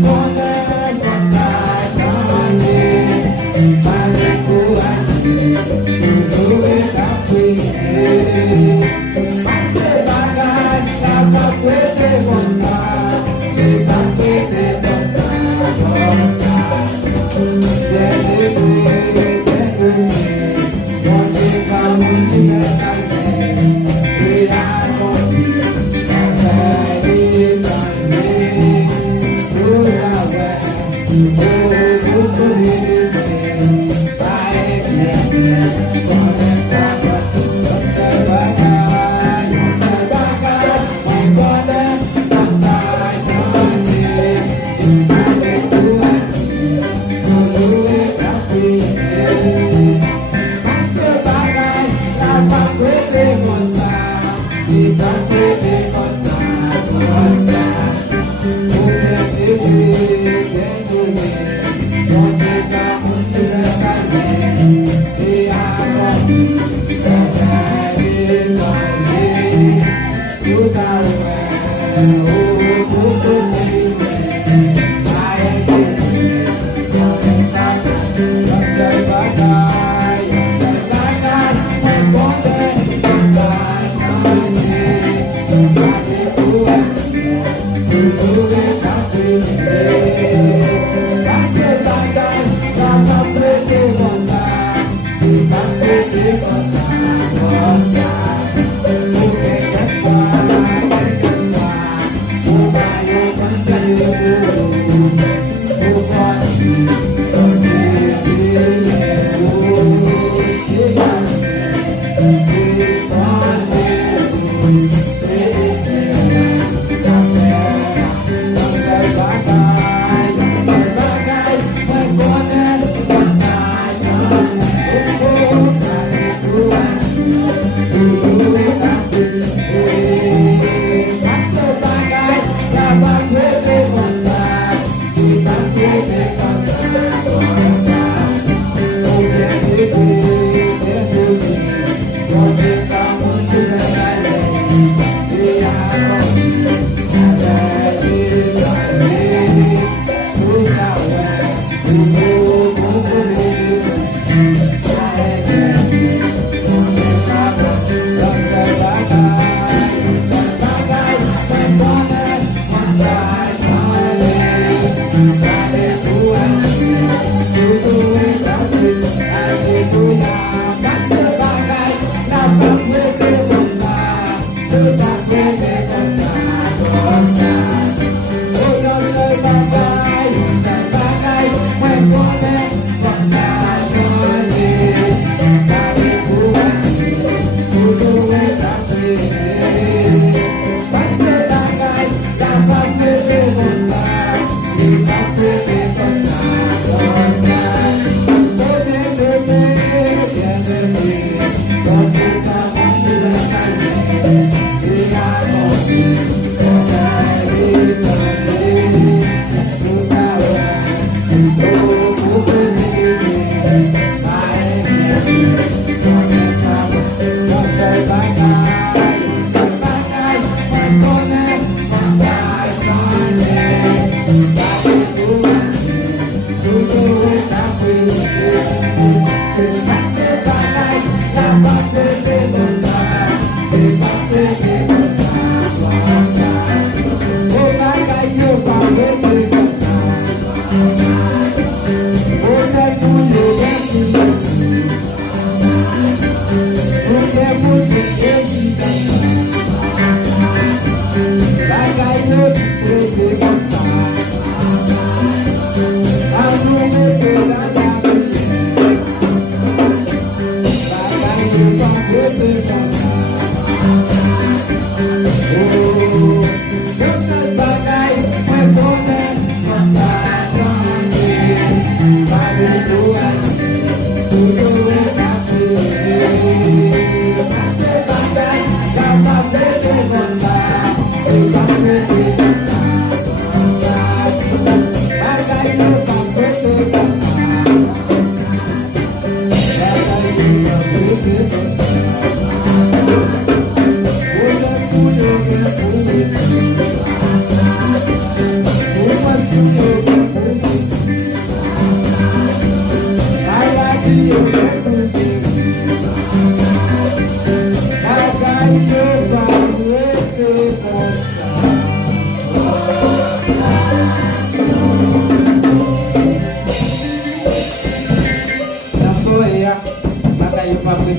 Bye.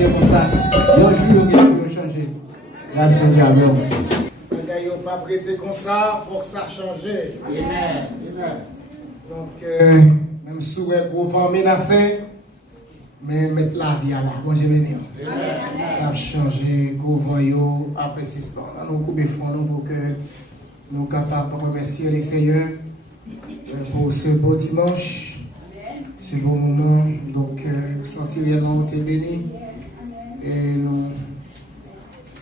continuer comme ça. Il y a un jour qui va changer. Grâce à Dieu, amen. Ils n'ont pas prêté comme ça, il faut que ça change. Amen. Donc, même si vous êtes gros vent menacé, mais mettre la vie à la. Bon Dieu béni. Ça a changé, gros vent, après ce soir. Nous coupons fond pour que nous sommes capables de remercier les Seigneurs pour ce beau dimanche, ce beau moment. Donc, sentir réellement été béni. Et nous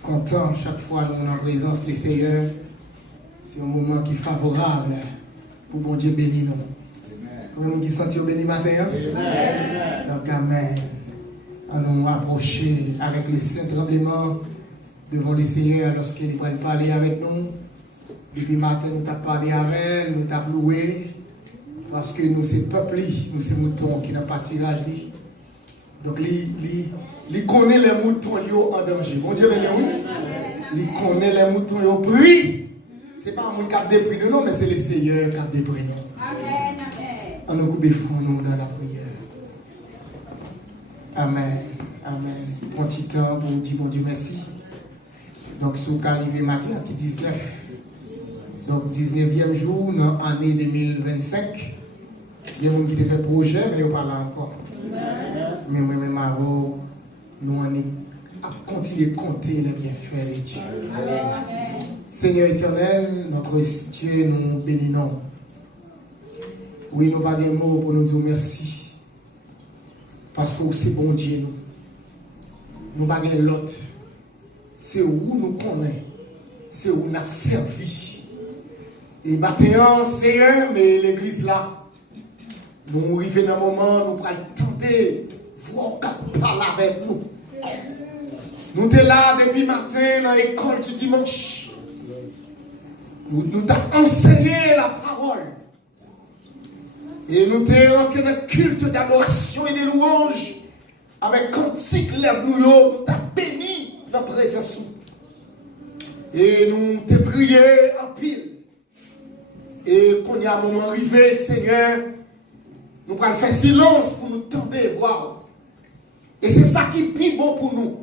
contents chaque fois nous en présence des Seigneurs. C'est un moment qui est favorable pour bon Dieu béni nous. Nous qui sentir béni matin. Donc, amen. À nous approcher avec le saint tremblement devant les Seigneurs lorsqu'ils prennent parler avec nous. Depuis matin, nous t'avons parlé avec, nous t'avons loué. Parce que nous, c'est peuple, nous, c'est moutons qui n'ont pas tirage. Donc, il connaît les moutons en danger. Bon Dieu, oui. Il connaît les moutons au prix. Ce n'est pas un monde qui a des prix, non, mais c'est les Seigneurs qui ont des prix. Amen. On nous coupe nous dans la prière. Amen. Amen. Bon petit temps pour dire bon Dieu merci. Donc, ce qui est arrivé matin, qui 19. Donc, 19e jour, dans l'année 2025. Il y a des gens qui ont fait projet, mais ils ne parlent pas encore. Mais moi-même, avant, nous allons continuer de compter les bienfaits de Dieu. Seigneur éternel, notre Dieu, nous bénissons. Oui, nous n'avons pas des mots pour nous dire merci. Parce que c'est bon Dieu, nous. Nous n'avons pas l'autre. C'est où nous connaissons. C'est où nous avons servi. Et maintenant, Seigneur, mais l'église là, nous arrivons dans un moment, nous allons tenter, voir qu'on parle avec nous. Nous sommes là depuis matin dans l'école du dimanche. Nous t'avons enseigné la parole. Et nous sommes entrés dans le culte d'adoration et de louange. Avec cantique, nous t'avons béni dans la présence. Et nous t'avons prié en pile. Et quand il y a un moment arrivé, Seigneur, nous allons faire silence pour nous tendre voir. Et c'est ça qui est plus bon pour nous.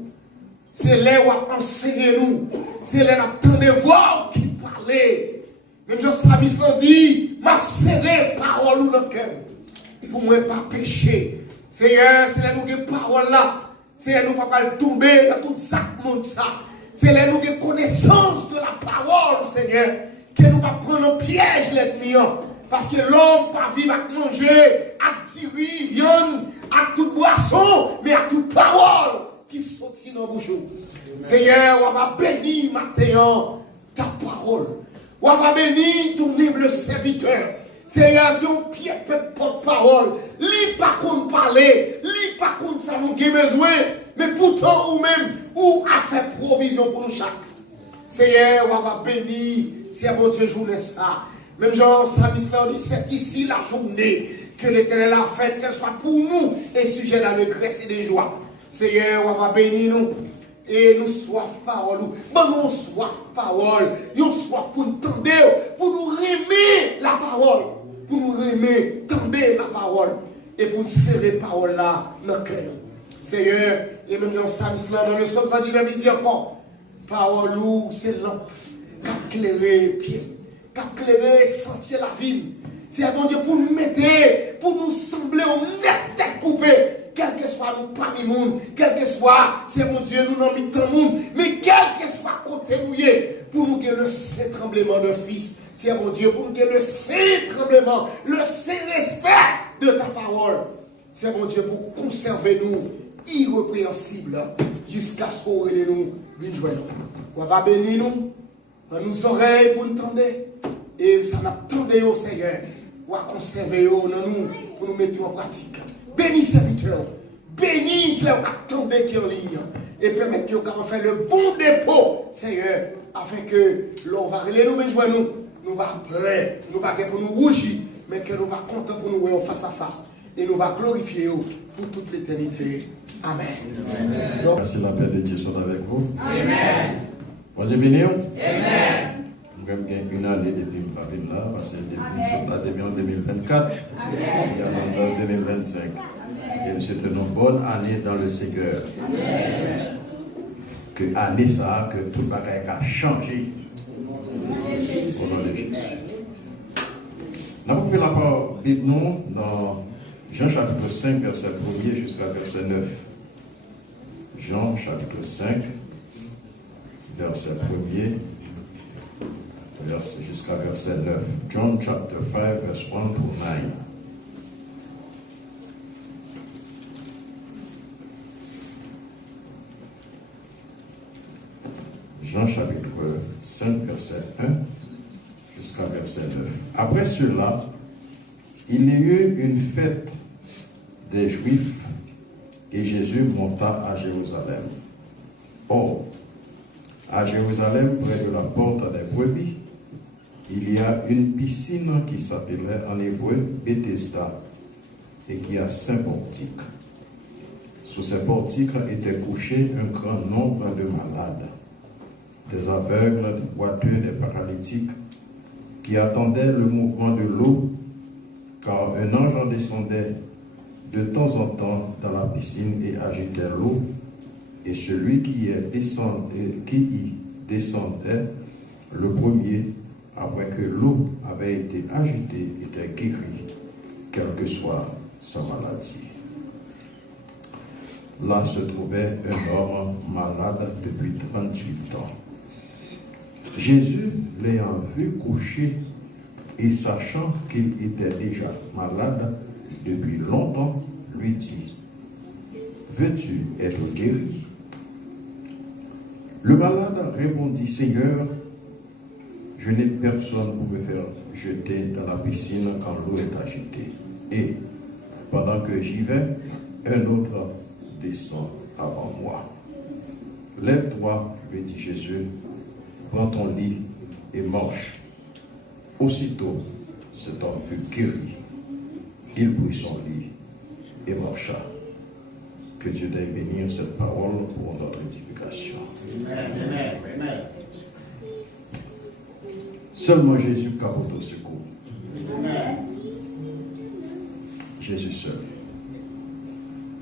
C'est là où on enseigne nous. C'est là où on tendre voir qui parlait. Même Jean-Samis dit, m'a serré parole dans le cœur. Pour moi, pas pécher. Seigneur, c'est là où nous avons parole là. C'est là où nous ne pouvons pas tomber dans tout ça, monde ça. C'est là où nous avons connaissance de la parole, Seigneur. Que nous ne pas prendre un piège l'ennemi. Parce que l'homme ne pas vivre à manger, à tirer, viande, à toute boisson, mais à toute parole qui sortit dans bouche. Seigneur, on va bénir maintenant ta parole. On va bénir ton humble serviteur. Seigneur, si on pied porte-parole, lis pas qu'on parler, lis pas qu'on ça nous a besoin, mais pourtant ou même, ou a fait provision pour nous chaque. Seigneur, on va bénir, si à votre journée ça. Même Jean-Samis dit, c'est ici la journée que l'Éternel a faite, qu'elle soit pour nous et sujet d'allégresse et de joie. Seigneur, on va bénir nous. Et nous soif parole. Bon, nous soif parole. Nous soif pour nous tendre, pour nous remettre la parole. Pour nous remettre, tendre la parole. Et pour nous serrer la parole là dans le cœur. Seigneur, et même Jean-Samis dans le Somme 39, il dit encore, parole ou c'est lampe, qu'éclairer les pieds. Éclairer, sentir la vie. C'est à bon Dieu pour nous mettre, pour nous sembler au net tête coupée. Quel que soit nous parmi le monde, quel que soit, c'est mon Dieu, nous n'en mettons le monde, mais quel que soit côté nous, pour nous que le saint tremblement de fils, c'est mon Dieu, pour nous que le saint tremblement, le saint respect de ta parole, c'est mon Dieu, pour conserver nous irrépréhensibles jusqu'à ce qu'on nous vienne. On va bénir nous, dans nos oreilles pour nous tendre. Et ça n'a tendé au Seigneur pour conserver nous pour nous mettre en pratique. Bénis serviteurs, bénis ceux qui attendent qui en ligne et permettre qu'ils puissent faire le bon dépôt, Seigneur, afin que l'on va nous rejoindre nous va prêts, nous va pour nous rougir, mais que nous va content pour nous voir face à face et nous va glorifier pour toute l'éternité. Amen. Amen. Donc, merci la paix de Dieu soit avec vous. Amen. Vous êtes bénis. Amen. Nous avons une année depuis le là, parce que depuis en 2024, il y a en 2025. Et nous souhaitons une bonne année dans le Seigneur. Amen. Que année ça, que tout le bagage a changé. Au nom de Jésus. Nous avons pris la parole Bible nous dans Jean chapitre 5, verset 1er jusqu'à verset 9. Jean chapitre 5, verset 1er jusqu'à verset 9. John chapter 5, verse 1 to 9. Jean chapitre 5, verset 1 jusqu'à verset 9. Après cela, il y eut une fête des Juifs et Jésus monta à Jérusalem. Or, à Jérusalem, près de la porte des brebis, il y a une piscine qui s'appelait en hébreu Bethesda et qui a 5 portiques. Sous ces portiques étaient couchés un grand nombre de malades, des aveugles, des boiteux, des paralytiques, qui attendaient le mouvement de l'eau, car un ange descendait de temps en temps dans la piscine et agitait l'eau, et celui qui y descendait le premier, après que l'eau avait été agitée, était guéri, quelle que soit sa maladie. Là se trouvait un homme malade depuis 38 ans. Jésus, l'ayant vu couché et sachant qu'il était déjà malade depuis longtemps, lui dit: veux-tu être guéri? Le malade répondit: Seigneur, je n'ai personne pour me faire jeter dans la piscine quand l'eau est agitée. Et pendant que j'y vais, un autre descend avant moi. Lève-toi, lui dit Jésus, prends ton lit et marche. Aussitôt, cet homme fut guéri. Il prit son lit et marcha. Que Dieu daigne bénir cette parole pour notre édification. Amen. Seulement Jésus qui a votre secours. Amen. Jésus seul.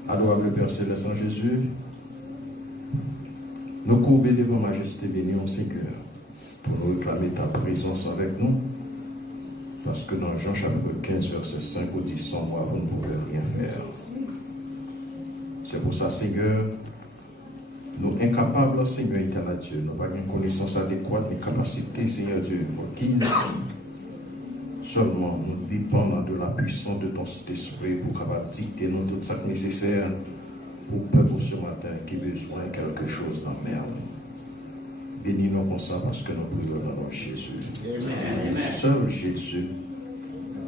Adorable Père Céleste en Jésus, nous courbons devant Majesté bénie en Seigneur pour nous réclamer ta présence avec nous, parce que dans Jean chapitre 15, verset 5 ou 10, sans moi, vous ne pouvez rien faire. C'est pour ça, Seigneur, nous incapables, Seigneur éternel Dieu, nous n'avons pas une connaissance adéquate, ni capacité, Seigneur Dieu, requise. Seulement, nous dépendons de la puissance de ton Saint-Esprit pour capable dicter nous tout ça nécessaire pour le peuple ce matin qui a besoin de quelque chose dans la merde. Bénis-nous comme ça parce que nous prions dans notre Jésus. Amen. Seul Jésus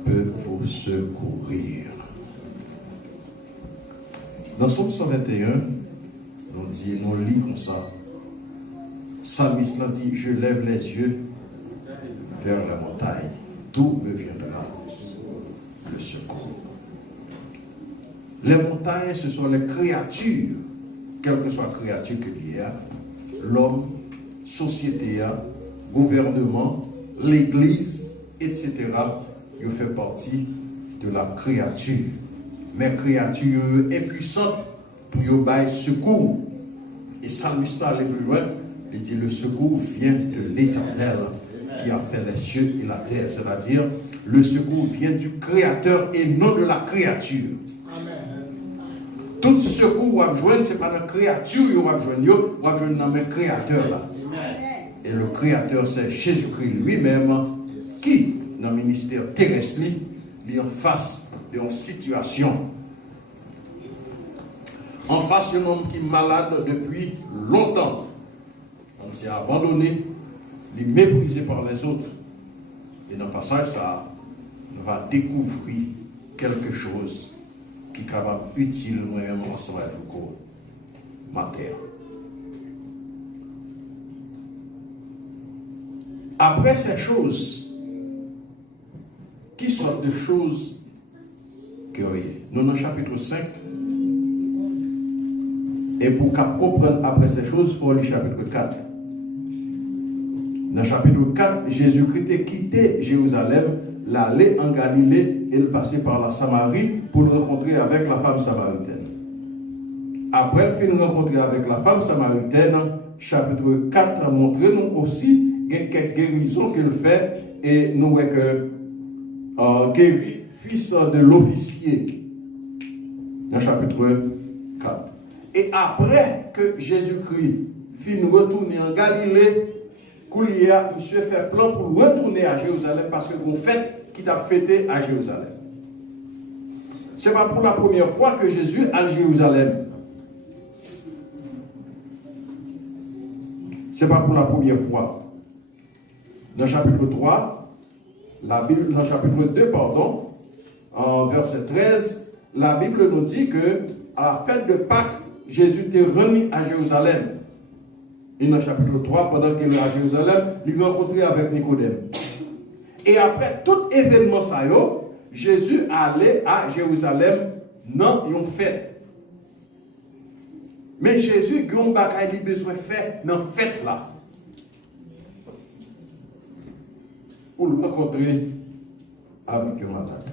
peut vous secourir. Dans Psaume 121, nous lisons comme ça. Psalmiste dit: je lève les yeux vers la montagne. D'où me viendra le secours? Les montagnes, ce sont les créatures, quelle que soit la créature qu'il y a, l'homme, société, gouvernement, l'église, etc. Ils font partie de la créature. Mais créature impuissante pour y bailler secours. Et Psalmiste allait plus loin, il dit: le secours vient de l'Éternel qui a fait les cieux et la terre. C'est-à-dire, le secours vient du Créateur et non de la créature. Amen. Tout secours qu'on va joindre, ce n'est pas la créature qu'on va joindre, on va joindre dans le Créateur là. Amen. Et le Créateur, c'est Jésus-Christ lui-même qui, dans le ministère terrestre, est en face d'une situation. En face d'un homme qui est malade depuis longtemps. On s'est abandonné, il est méprisé par les autres. Et dans le passage, ça, on va découvrir quelque chose qui est capable utile moi-même ensemble avec le matin. Après ces choses, qui sortent de choses curieuses. Nous, dans le chapitre 5, et pour comprendre après ces choses, il faut lire le chapitre 4. Dans Dans le chapitre 4, Jésus-Christ a quitté Jérusalem, l'aller en Galilée et le passer par la Samarie pour le rencontrer avec la femme samaritaine. Après le fin rencontrer avec la femme samaritaine, chapitre 4 a montré nous aussi quelques guérisons qu'il fait et nous voyons que guéri fils de l'officier dans le chapitre 4. Et après que Jésus-Christ finit retourner en Galilée, Koulia, monsieur fait plan pour retourner à Jérusalem parce que vous faites qui t'a fêté à Jérusalem. Ce n'est pas pour la première fois que Jésus est à Jérusalem. Ce n'est pas pour la première fois. Dans le chapitre 3, la Bible, dans le chapitre 2, pardon, en verset 13, la Bible nous dit que à la fête de Pâques, Jésus était revenu à Jérusalem. Et dans le chapitre 3, pendant qu'il est à Jérusalem, il rencontré avec Nicodème. Et après tout événement ça, Jésus allait à Jérusalem dans une fête. Mais Jésus, il a besoin de faire dans cette fête là. Pour le rencontrer avec un malade.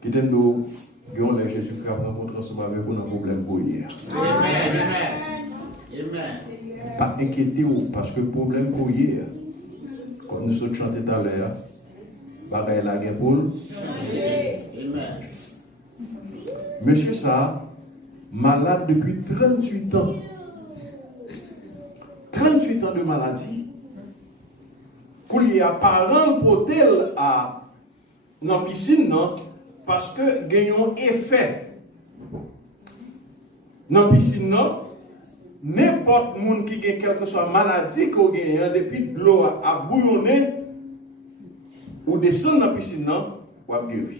Qui t'aime nous, les Jésus qui a rencontré ensemble avec vous dans un problème pour hier. Amen. Pas inquiétez-vous, parce que le problème pour hier, comme nous sommes chantés tout à l'heure, bagaille la guerre pour. Monsieur ça, malade depuis 38 ans. 38 ans de maladie. Qu'il y a parents pour tel à dans la piscine, non? Parce que gagnons effet. Dans la piscine, non? N'importe monde qui a quelque que soit maladie qu'on gagne depuis de l'eau à bouillonner ou descendre dans la piscine, non? Ou à guérir.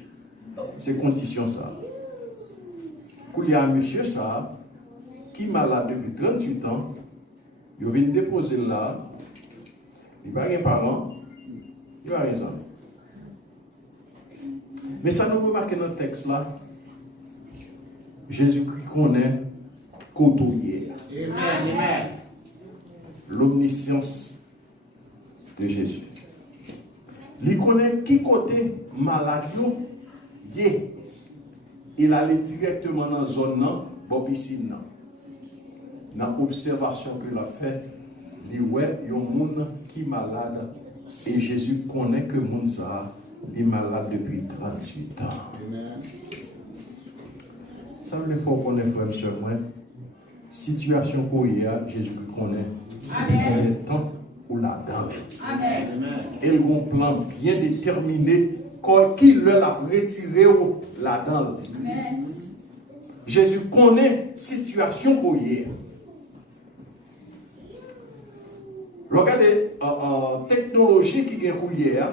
C'est condition ça. Il y a un monsieur ça qui est malade depuis 38 ans. Il vient déposer là. Il n'y a pas de parents. Il n'y a rien. Mais ça nous remarque dans le texte là. Jésus-Christ connaît côtoyer. Amen. L'omniscience de Jésus. Il connaît qui côté malade. Il allait directement dans la zone, dans la piscine. Dans l'observation qu'il a fait, il y a un monde qui est malade. Et Jésus connaît que le monde est malade depuis 38 ans. Ça veut dire qu'il faut connaître, frère, monsieur, moi. Situation pour hier, Jésus connaît. Il connaît le temps ou la dame. Et il a un plan bien déterminé qui leur a retiré la dame. Jésus connaît la situation pour hier. Regardez la technologie qui est pour hier.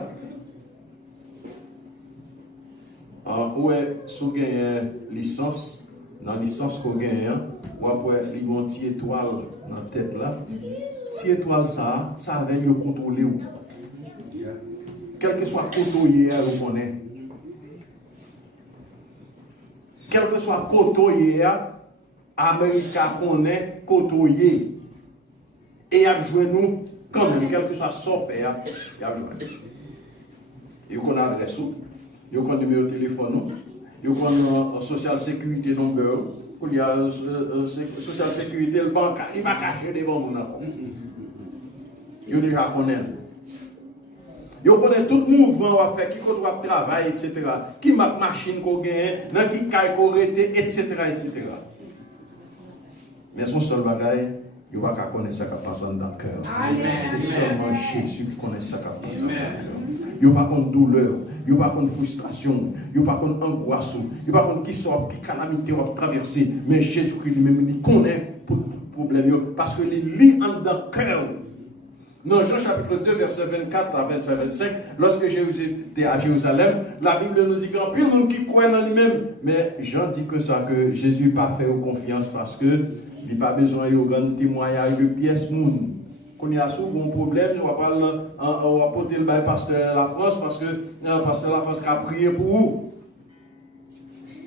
Où est sous une licence, dans la licence qu'on gagne, ou après il y a une petite étoile dans la tête là. Petite étoile ça va mieux contrôler. Quel que soit le côté hier, vous connaissez. Quel que soit le côté hier, l'Amérique connaît côté. Et il a joué nous, quand même, quel que soit son père, il a joué. Il connaît l'adresse, il connaît le numéro de téléphone, il connaît la social sécurité number, il y a social sécurité, le banque, il va cacher devant mon enfant. Il déjà connaît. Il connaît tout mouvement à faire, qui doit travailler, etc. Qui marque machine qu'on gagne, dans qui caille qu'on rete, etc. Mais son seul bagage, il ne va pas connaître ce qui passe dans le cœur. C'est seulement Jésus qui connaît ce qui passe dans le cœur. Il n'y a pas de douleur, il n'y a pas de frustration, il n'y a pas d'angoisse, il n'y a pas de qui soit de calamité à traverser. Mais Jésus-Christ lui-même, il connaît le problème parce que il lit dans le cœur. Dans Jean chapitre 2, verset 24 à 25, lorsque Jésus était à Jérusalem, la Bible nous dit qu'il y a plus de monde qui croit dans lui-même. Mais Jean dit que ça, que Jésus n'a pas fait confiance parce que il n'a pas besoin de témoignage de pièces. Quand il y a souvent un problème, on va parler, on va porter le pasteur de la France parce que le pasteur de la France a prié pour vous.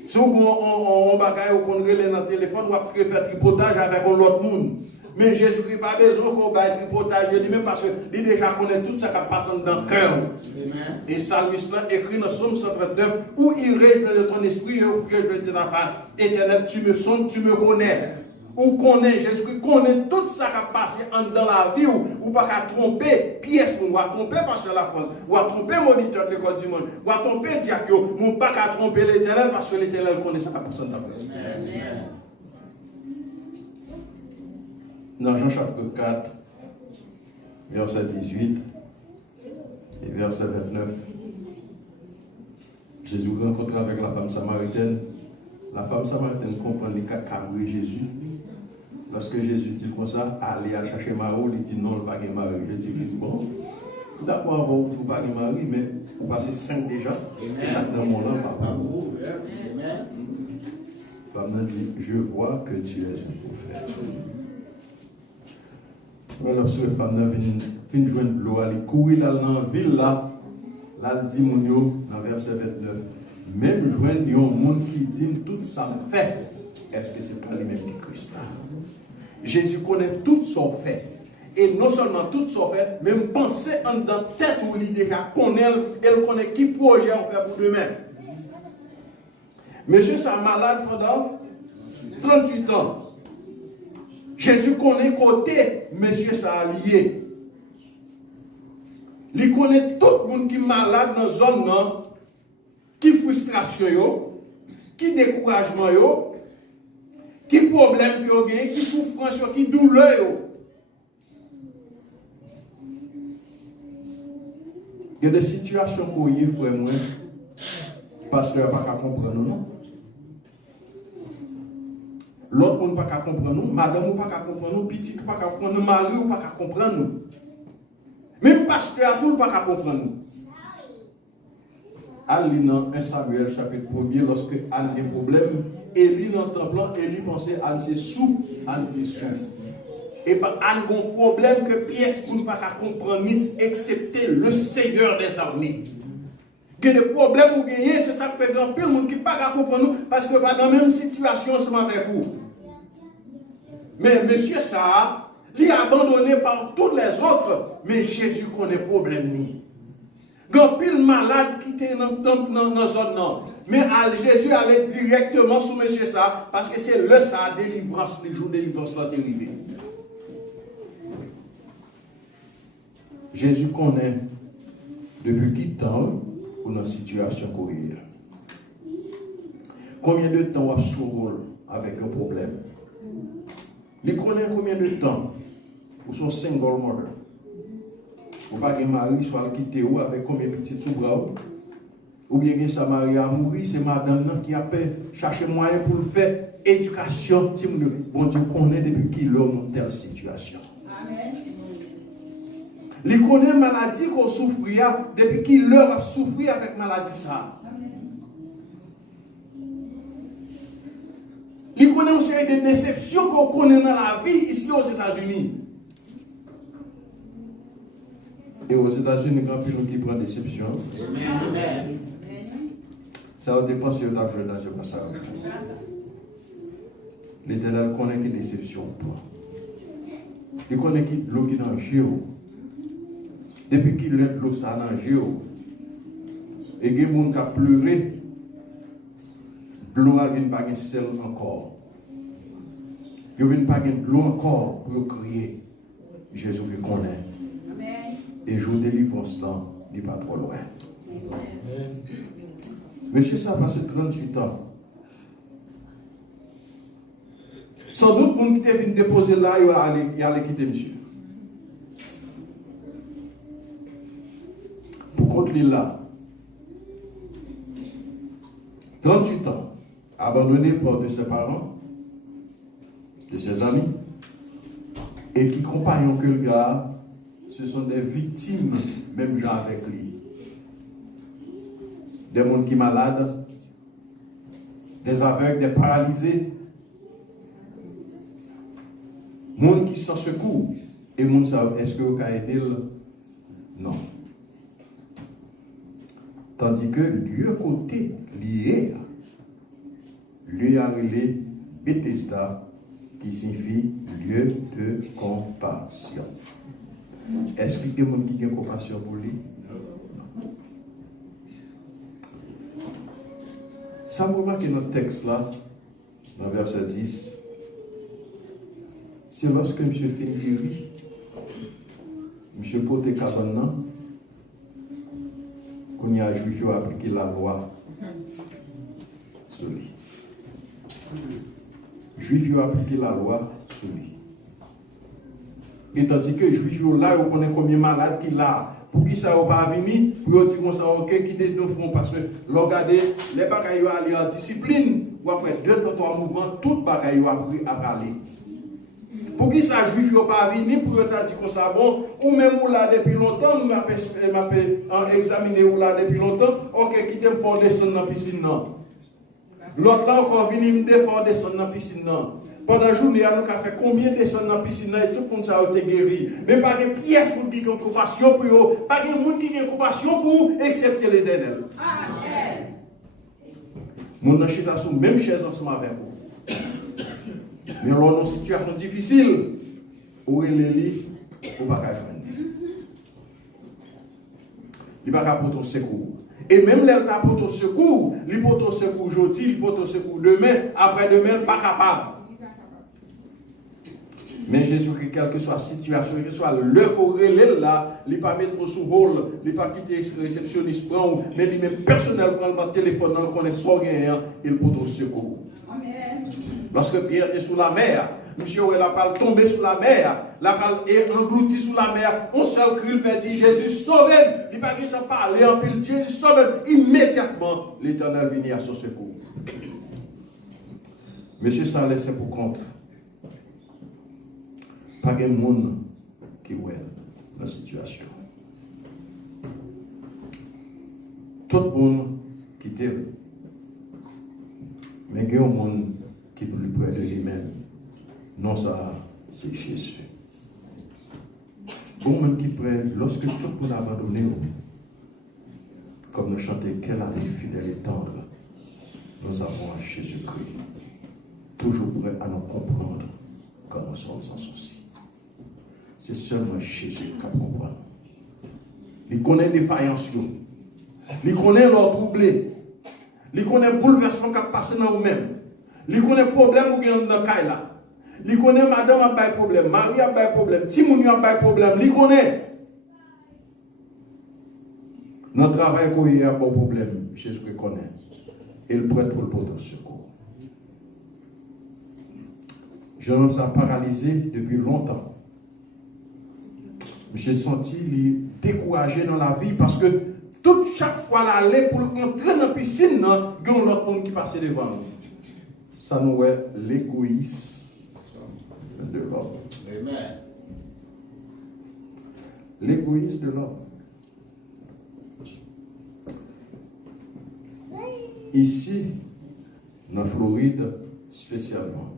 Si on bagaille ou qu'on relève dans le téléphone, on va faire tripotage avec l'autre monde. Mais Jésus-Christ n'a pas besoin qu'on va être tripotage de lui-même parce qu'il déjà connaît tout ça qui passe dans le cœur. Et Psalmiste là écrit dans Psaume 139 où il règne de ton esprit pour que je te ta face. Éternel, tu me sondes, tu me connais. Ou connaît Jésus-Christ, connaît tout ça qui a passé dans la vie, ou pas qu'à tromper pièce, ou à tromper pasteur la France, ou à tromper moniteur de l'école du monde, ou à tromper diacre, ou pas qu'à tromper l'Éternel parce que l'Éternel connaît ça qui a passé dans la vie. Dans Jean chapitre 4, verset 18 et verset 29, Jésus rencontre avec la femme samaritaine. La femme samaritaine comprend les cas de Jésus. Lorsque Jésus dit comme ça, allez à chercher Marie, il dit non, il n'y a pas de mari. Je dis bon, d'accord, vous n'avez pas de mari, mais vous passez 5 déjà. Et ça dans mon âme, papa. La femme dit, je vois que tu es un prophète. Lorsque la femme vient joindre l'eau, elle courir dans la ville là, là, elle dit mon dans verset 29. Même joindre un monde qui dit tout ça fait. Est-ce que ce n'est pas lui-même qui est Christ là? Jésus connaît tout son fait. Et non seulement tout son fait, même penser en dans tête où il déjà connaît, elle connaît qui projet on fait pour demain. Monsieur ça malade pendant 38 ans. Jésus connaît côté monsieur ça lié. Il connaît tout le monde qui est malade dans la zone, qui frustration, qui découragement, qui problème que vous avez, qui souffrance, qui douleur. Il y a des situations pour y frère moi, pasteur pas qu'à comprendre non. L'autre monde pas qu'à comprendre nous, madame ou pas qu'à comprendre nous, petit pas qu'à comprendre nous, mari ou pas qu'à comprendre nous. Même pasteur tout pas qu'à comprendre nous. Anne dans 1 Samuel chapitre 1er, lorsque Anne a des problèmes, Élie dans le temple, Élie pensait Anne c'est sous, Anne est sous. Et bien Anne a un problème que pièce pour ne pas comprendre, excepté le Seigneur des armées. Que le problème ou gagner, c'est ça qui fait grand pile monde qui ne peut pas comprendre nous, parce que pas dans la même situation ensemble avec vous. Mais monsieur ça, il est abandonné par tous les autres, mais Jésus connaît le problème. Il y a pile malade qui était dans la zone. Mais Jésus allait directement sur monsieur ça, parce que c'est le ça délivrance, les jours de délivrance là arrivé. Jésus connaît depuis qui temps ou dans la situation qu'on est. Combien de temps on a son rôle avec un problème? Il connaît combien de temps ou son single mother? Ou pas que mari soit quitté ou avec combien de petits sous bras? Ou bien que sa mari a mouru, c'est madame qui a cherché moyen pour le faire éducation. Bon Dieu connaît depuis qu'il est dans telle situation. Amen. Il connaît la maladie qu'on souffre depuis qu'il leur a souffert avec maladie ça. Il connaît aussi des déceptions qu'on connaît dans la vie ici aux États-Unis. Et aux États-Unis, quand on qui prend déception, ça dépend si on a fait dans ce passage. L'Éternel connaît qui déception toi. Il connaît qui l'eau qui est dans le géo. Depuis qu'il est l'eau ça dans le géo. Et il y a des gens qui ont pleuré. L'eau ne vient pas de sel encore. Il ne vient pas de l'eau encore pour crier. Jésus le connaît. Et je délivre cela, il n'est pas trop loin. Monsieur, ça a passé 38 ans. Sans doute, les gens qui viennent déposer là, il allait quitter monsieur. Pour conclure là, 38 ans, abandonné par de ses parents, de ses amis, et qui compagnons que le gars, ce sont des victimes, même gens avec lui. Des gens qui sont malades, des aveugles, des paralysés, des gens qui sont sans secours, et des gens qui savent, est-ce que vous avez aidé? Non. Tandis que lieu côté lié, lui a relé Bethesda, qui signifie lieu de compassion. Est-ce que quelqu'un qui a compassion pour lui? Ça me remarque notre texte là, dans verset 10, c'est lorsque M. Finguiri, M. Poté Cabana, qu'on y a juif qui a appliqué la loi sur lui. Juif qui a appliqué la loi sur lui. Et tandis que juif là, on connaît combien de malades qu'il a. Pour qui ça va pas venir, pour dire qu'on ça ok, quitter nos fronts parce que regardez, les bagailles aller en discipline, ou après 2 temps 3 mouvements, toutes bagailles à aller. Pour qui ça juif ne pas venir, pour dire qu'on ça bon, ou même ou là depuis longtemps, nous m'avons examiné ou là depuis longtemps, ok, quitter me faire descendre dans la piscine. L'autre là encore venir me faire descendre dans la piscine. Pendant la journée, nous avons fait combien de descendre dans la piscine et tout le monde a été guéri. Mais pas de pièce pour dire qu'on a compassion pour eux, pas de monde qui a compassion pour accepter l'Éternel. Amen. Mon achète sur même chaise ensemble avec vous. Mais alors, dans une situation difficile, où est l'élite, ou pas qu'à joindre. Il va pas pour ton secours. Et même l'État pour ton secours, il pour ton secours aujourd'hui, il pour ton secours demain, après-demain, pas capable. Mais Jésus-Christ, quelle que soit la situation, quel que soit le corrélé là, il ne va pas mettre sous rôle, il ne va pas quitter le réceptionniste, mais lui-même personnellement, il va téléphone, il connaît son gain, il pour ton secours. Amen. Lorsque Pierre est sous la mer, monsieur, il a pas tombé sous la mer, la balle est engloutie sous la mer, on seul cri, il va dire Jésus, sauve-le. Il ne va pas parler en pile, Jésus, sauve-le. Immédiatement, l'Éternel vient à son secours. Monsieur, ça laisse pour compte. Pas de monde qui est dans la situation. Tout le monde qui est. Mais il y a un monde qui est plus près de lui-même. Non, ça, c'est Jésus. Un monde qui est près, lorsque tout le monde a abandonné, comme nous chantons, quel ami fidèle et tendre, nous avons à Jésus-Christ, toujours prêt à nous comprendre quand nous sommes en souci. C'est seulement Jésus qui comprend. Il connaît les défaillances. Il connaît leur troublé. Il connaît le bouleversement qui a passé dans vous-même. Il connaît le problème qui est dans le cas là. Il connaît madame a pas de problème, Marie a pas de problème, Timouni a pas de problème. Il connaît. Notre travail, il y a pas de problème. Jésus connaît. Il prête pour le porter secours. Je me sens paralysé depuis longtemps. J'ai senti découragé dans la vie parce que chaque fois l'aller pour entrer dans la piscine, il y a un autre monde qui passe devant nous. Ça nous est l'égoïsme de l'homme. Amen. L'égoïsme de l'homme. Ici, en Floride, spécialement.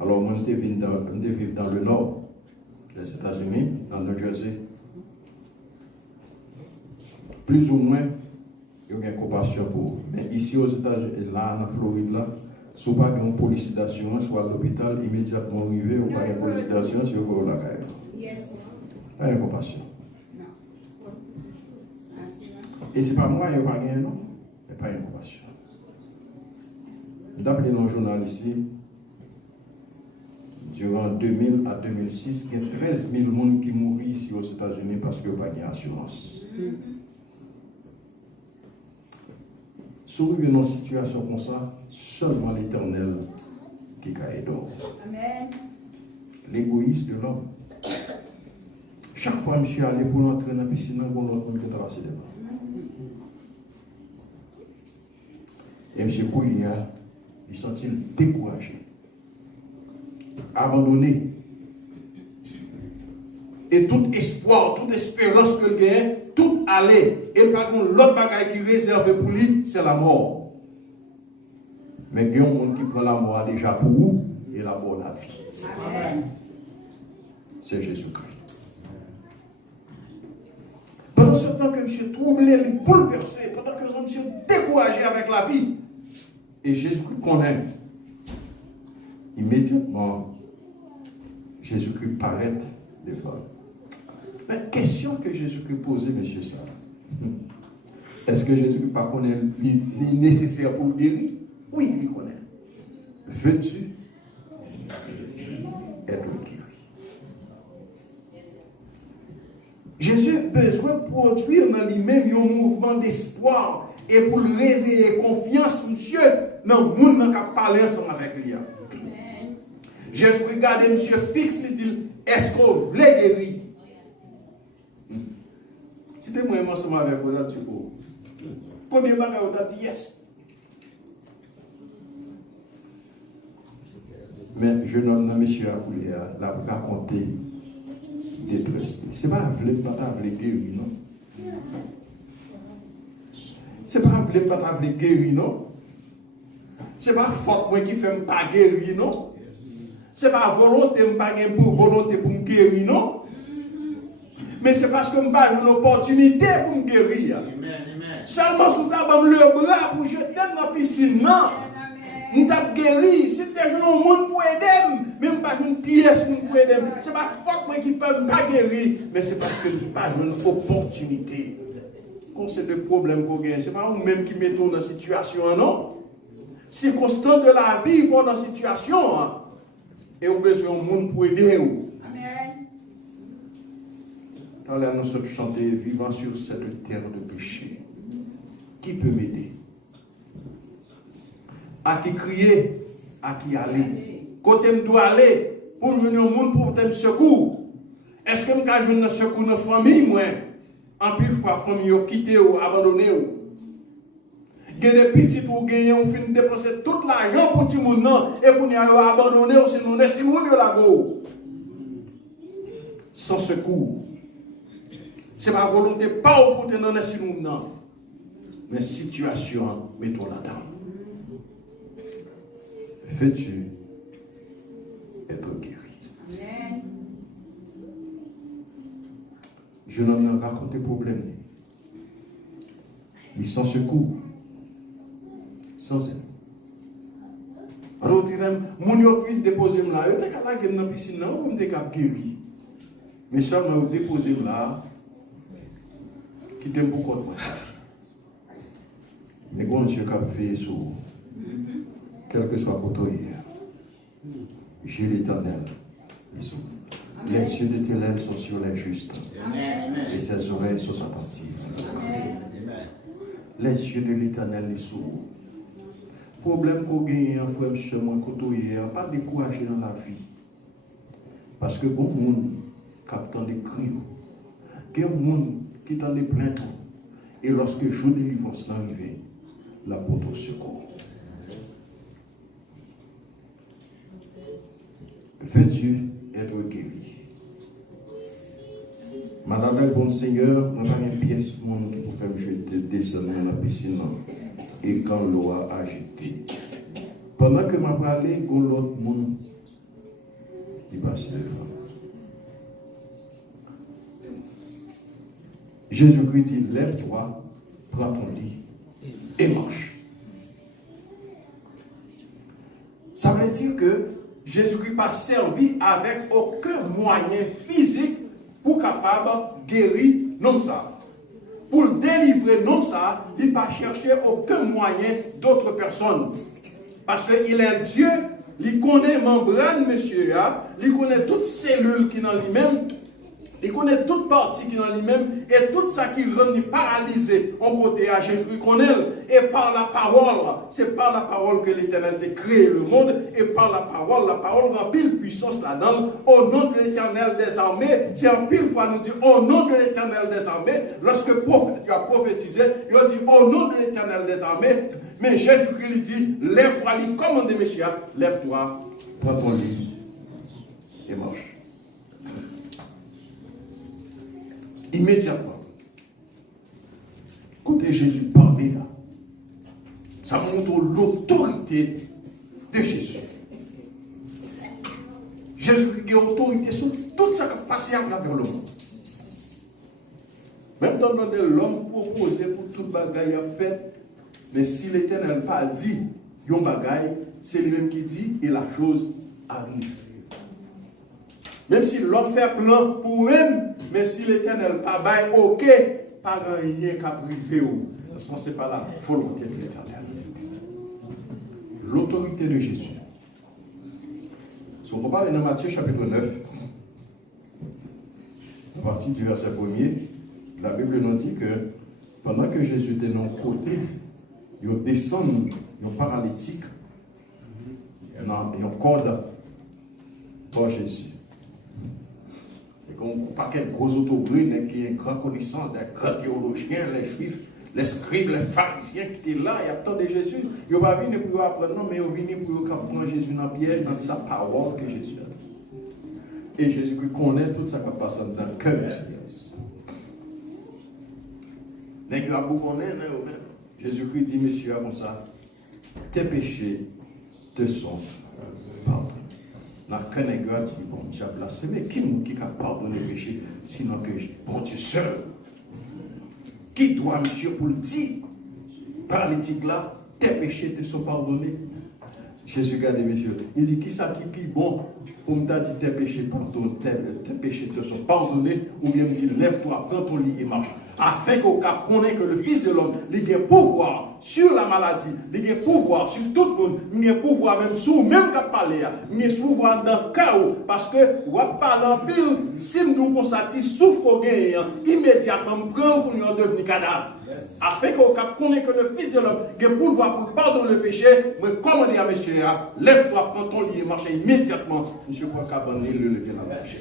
Alors, moi, je vis dans le nord des États-Unis, dans le New Jersey. Plus ou moins, il y a une compassion pour eux. Mais ici aux États-Unis, là, en Floride, là, si vous n'avez pas de police d'assurance, soit à l'hôpital, immédiatement arrivé, ou pas de police d'assurance, vous pouvez la caille. Pas de compassion. Et ce n'est pas moi, il n'y a pas rien, non? Mais pas de compassion. D'après nos journalistes ici, durant 2000 à 2006, il y a 13 000 personnes qui mourent ici aux États-Unis parce qu'il n'y a pas d'assurance. Si vous vivez dans une situation comme ça, seulement l'Éternel qui a aidé. L'égoïsme de l'homme. Chaque fois que je suis allé pour entrer dans la piscine, on va me traverser devant. Et M. Poulia, il sentit découragé, abandonné. Et tout espoir, toute espérance que le gagne, tout allait. Et par contre, l'autre bagaille qui réserve pour lui, c'est la mort. Mais il y a un monde qui prend la mort déjà pour vous et la mort la vie. Amen. C'est Jésus-Christ. Pendant ce temps que je suis troublé, bouleversé, pendant que je suis découragé avec la vie, et Jésus-Christ connaît, Immédiatement, Jésus-Christ paraît devant. Mais question que Jésus-Christ posait, monsieur ça. Est-ce que Jésus-Christ pas connaît les nécessaires pour guérir? Oui, il connaît. Veux-tu être guéri? Jésus a besoin de produire dans lui-même un mouvement d'espoir et pour le réveiller confiance, monsieur, dans le monde qui a parlé ensemble avec lui. Jésus regarde monsieur fixe, il dit, est-ce qu'on veut guérir? Si tu es moi ensemble avec vous, tu peux. Combien de fois tu as dit yes? Mais je donne à monsieur Akoulia, là, pour raconter détresse. Ce n'est pas un guérir, non? Ce n'est pas un guérir, non? Ce n'est pas faute moi qui fait pas guérir, non? Ce n'est pas volonté pour me guérir, non? Mais c'est parce que je n'ai pas une opportunité pour me guérir. Seulement si tu as le bras pour jeter dans la piscine, non? Je t'ai guéri. Si tu as un monde pour aider, même pas une pièce pour aider. Ce n'est pas faute moi qui ne peux pas guérir, mais c'est parce que je n'ai pas une opportunité. Quand c'est le problème qu'on gagne, ce n'est pas vous-même qui mettons dans la situation, non? Circonstances de la vie vont dans la situation. Et vous avez besoin d'un monde pour aider. Amen. Dans la nous chanter, vivant sur cette terre de péché. Qui peut m'aider? À qui crier? À qui aller? Côté me doit aller pour venir au monde pour me secours. Est-ce que je vais me secours dans la famille, moi? En plus, la famille a quitté ou abandonné. Il y a des petits pour gagner, on finit de dépenser tout l'argent pour tout le monde, et pour nous abandonner, sinon on est si moun yo la go. Sans secours. C'est ma volonté, pas au côté non est si moun non. Mais situation, mettons là-dedans. Veux-tu être guéri? Amen. Je n'en ai raconté problème. Mais sans secours. Sans elle. Alors, tu dis, mon yo puis déposer là, yo t'es capable de dans la piscine, non, comme t'es capable guéri. Mais seulement déposer là, qui t'aime beaucoup de moi. Mais quand Dieu a fait sur, quel que soit le hier, j'ai l'Éternel. Les yeux d'Éternel sont sur les justes. Et ses oreilles sont attentives. Les yeux de l'Éternel sont sur. Problème qu'on gagne, frère, monsieur, moi, pas décourager dans la vie. Parce que bon monde qui des cris, il y a des gens qui t'en des plaintes. Et lorsque le jour de délivrance arrive, la porte au secours. Veux-tu être guéri? Madame le bon Seigneur, on a une pièce qui peut faire me jeter descendre dans la piscine. Et quand l'eau a agité. Pendant que je parlais, il y a l'autre monde qui passe devant. Jésus-Christ dit, lève-toi, prends ton lit et marche. Ça veut dire que Jésus-Christ n'a pas servi avec aucun moyen physique pour capable de guérir non ça. Pour le délivrer non ça, il n'a pas cherché aucun moyen d'autres personnes. Parce qu'il est Dieu, il connaît membrane, monsieur, il connaît toutes cellules qui sont dans lui-même, il connaît toute partie qui est dans lui-même, et tout ça qui rend paralysé en côté à Jésus, il connaît, et par la parole, c'est par la parole que l'Éternel a créé le monde, et par la parole remplit de puissance là-dedans, au nom de l'Éternel des armées, c'est en pile fois nous dit, au nom de l'Éternel des armées, lorsque le prophète a prophétisé, il a dit, au nom de l'Éternel des armées, mais Jésus-Christ lui dit, lève-toi, il commande Messie, lève-toi, prends ton lit, et marche. Immédiatement, quand Jésus parlait là, ça montre l'autorité de Jésus. Jésus qui a autorité sur tout ça qui a passé à travers le monde. Même dans l'homme proposé pour toute bagaille à fait, mais si l'Éternel n'a pas dit, yon bagaille, c'est lui-même qui dit et la chose arrive. Même si l'homme fait plan pour même, mais si l'Éternel pas bail, ok, pas rien qu'à priver. Ça, c'est pas la volonté de l'Éternel. L'autorité de Jésus. Si on parle dans Matthieu chapitre 9, à partir du verset 1er, la Bible nous dit que pendant que Jésus était dans le côté, il descend, il paralytique, il y a un corde pour Jésus. Et qu'on ne pas quel gros autobrune qui est un grand connaissant, des grands théologiens, les juifs, les scribes, les pharisiens qui étaient là, il y a tant de Jésus. Ils ne sont pas venus pour apprendre, non, mais ils sont venus pour prendre Jésus dans la piège, dans sa parole que Jésus a. Et Jésus connaît tout ça qui passe dans le cœur. Mais il y a beaucoup de Jésus-Christ dit, monsieur, comme ça, tes péchés te sont pardonnés. La Canégua dit, bon, Dieu a placé, mais qui a pardonné les péchés, sinon que bon Dieu seul? Qui doit, monsieur, pour le dire, paralytique là, tes péchés te sont pardonnés? Jésus regarde, monsieur, il dit, qui ça qui est bon? Pour me dire, tes péchés te sont pardonnés, ou bien me dit, lève-toi, prends ton lit et marche. Afin qu'on connaisse que le Fils de l'homme, il a pouvoir sur la maladie, il a pouvoir sur tout le monde, il a pouvoir même sur même qu'à parler, il a pouvoir dans le chaos, parce que, on parle en pile, si nous constatons souffre qu'on gagne, immédiatement, prend pour nous devenir cadavre. Afin qu'on connaisse que le Fils de l'homme, il a pouvoir pour pardonner le péché, mais comment dire à monsieur, lève-toi, prends ton lit et marche immédiatement, monsieur pour qu'abonner le lever dans la marche.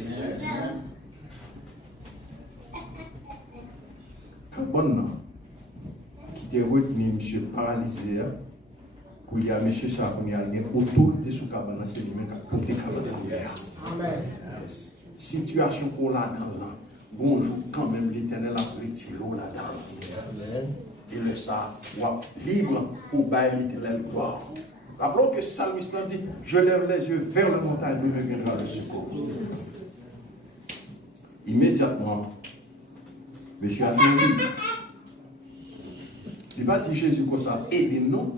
Bon, qui était retenu, monsieur paralysé, pour y a monsieur ça, pour y a une autorité sur cabane, c'est lui-même qui a porté cabane. Amen. Situation pour là-dedans, bonjour, quand même l'Éternel a retiré là-dedans. Et le ça, libre pour bailler l'Éternel gloire. Rappelons que le psalmiste dit, je lève les yeux vers la montagne, de me viendra le secours. Immédiatement, monsieur a dit, il va dire Jésus comme ça, et non.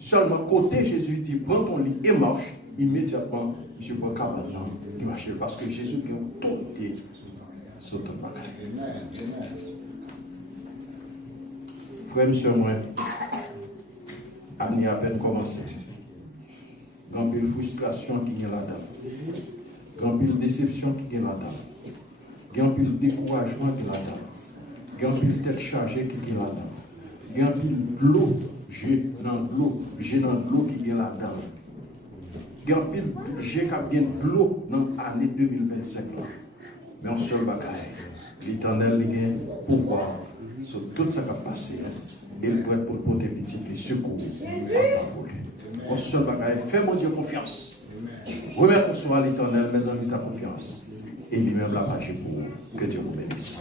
Seulement côté Jésus dit, prends ton lit et marche. Immédiatement, monsieur voit qu'à maintenant, il marche parce que Jésus qui a tout été sur ton bagage. Frère, monsieur, moi, amené à peine commencé. Grand peu de frustration qui est là-dedans. Grand peu de déception qui est là-dedans. Grand peu de découragement qui est là-dedans. Grand peu de tête chargée qui est là-dedans. Grand peu de l'eau, j'ai dans l'eau qui est là-dedans. Grand peu j'ai bien de l'eau dans l'année 2025. Mais en seul bagaille, l'Éternel a pouvoir sur tout ce qui a passé. Il peut être pour tes petits secours. En seul bagaille, fais mon Dieu confiance. Remettons sur l'Éternel, mais en ta confiance. Et lui-même l'a page pour que Dieu vous bénisse.